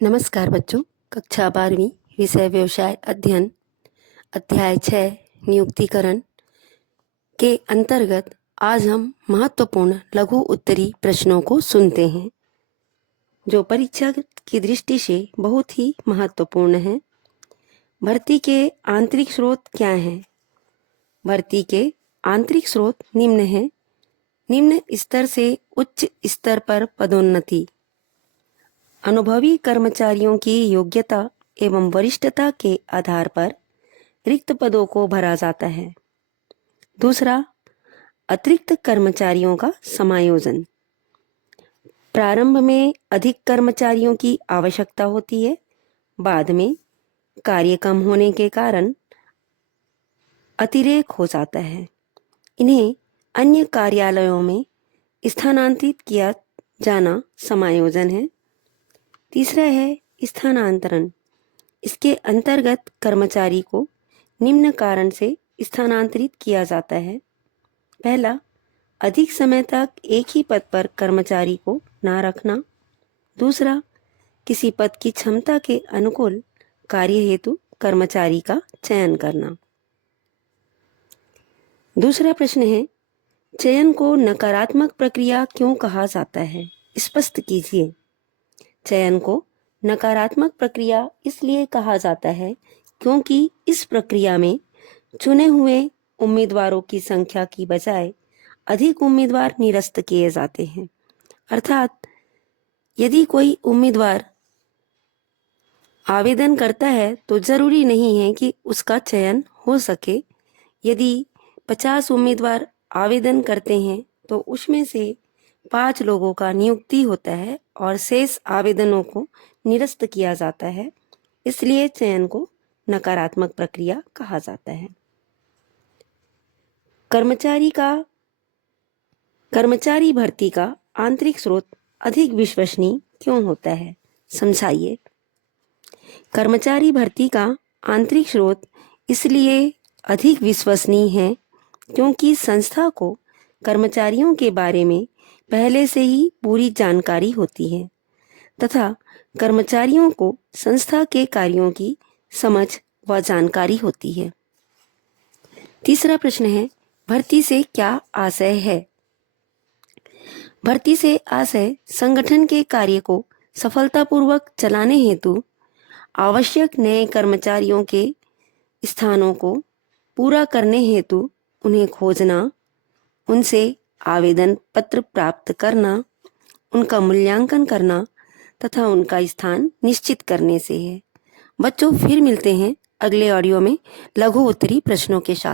नमस्कार बच्चों। कक्षा 12वीं विषय व्यवसाय अध्ययन अध्याय 6 नियुक्तिकरण के अंतर्गत आज हम महत्वपूर्ण लघु उत्तरी प्रश्नों को सुनते हैं जो परीक्षा की दृष्टि से बहुत ही महत्वपूर्ण है। भर्ती के आंतरिक स्रोत क्या हैं? भर्ती के आंतरिक स्रोत निम्न हैं। निम्न स्तर से उच्च स्तर पर पदोन्नति, अनुभवी कर्मचारियों की योग्यता एवं वरिष्ठता के आधार पर रिक्त पदों को भरा जाता है। दूसरा, अतिरिक्त कर्मचारियों का समायोजन। प्रारंभ में अधिक कर्मचारियों की आवश्यकता होती है, बाद में कार्य कम होने के कारण अतिरेक हो जाता है। इन्हें अन्य कार्यालयों में स्थानांतरित किया जाना समायोजन है। तीसरा है स्थानांतरण। इसके अंतर्गत कर्मचारी को निम्न कारण से स्थानांतरित किया जाता है। पहला, अधिक समय तक एक ही पद पर कर्मचारी को ना रखना। दूसरा, किसी पद की क्षमता के अनुकूल कार्य हेतु कर्मचारी का चयन करना। दूसरा प्रश्न है, चयन को नकारात्मक प्रक्रिया क्यों कहा जाता है? स्पष्ट कीजिए। चयन को नकारात्मक प्रक्रिया इसलिए कहा जाता है क्योंकि इस प्रक्रिया में चुने हुए उम्मीदवारों की संख्या की बजाय अधिक उम्मीदवार निरस्त किए जाते हैं। अर्थात यदि कोई उम्मीदवार आवेदन करता है तो जरूरी नहीं है कि उसका चयन हो सके। यदि 50 उम्मीदवार आवेदन करते हैं तो उसमें से 5 लोगों का नियुक्ति होता है और शेष आवेदनों को निरस्त किया जाता है। इसलिए चयन को नकारात्मक प्रक्रिया कहा जाता है। कर्मचारी भर्ती का आंतरिक स्रोत अधिक विश्वसनीय क्यों होता है? समझाइए। कर्मचारी भर्ती का आंतरिक स्रोत इसलिए अधिक विश्वसनीय है क्योंकि संस्था को कर्मचारियों के बारे में पहले से ही पूरी जानकारी होती है तथा कर्मचारियों को संस्था के कार्यों की समझ व जानकारी होती है। तीसरा प्रश्न है, भर्ती से क्या आशय है? भर्ती से आशय संगठन के कार्य को सफलतापूर्वक चलाने हेतु आवश्यक नए कर्मचारियों के स्थानों को पूरा करने हेतु उन्हें खोजना, उनसे आवेदन पत्र प्राप्त करना, उनका मूल्यांकन करना तथा उनका स्थान निश्चित करने से है। बच्चों, फिर मिलते हैं अगले ऑडियो में लघु उत्तरी प्रश्नों के साथ।